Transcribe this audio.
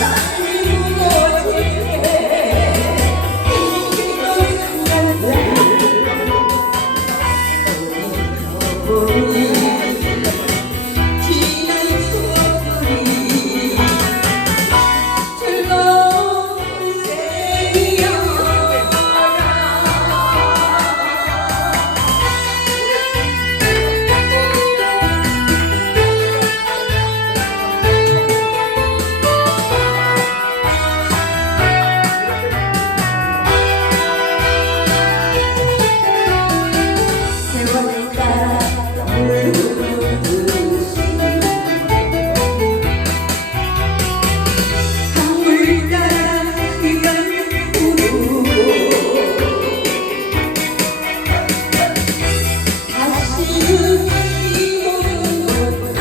Yeah.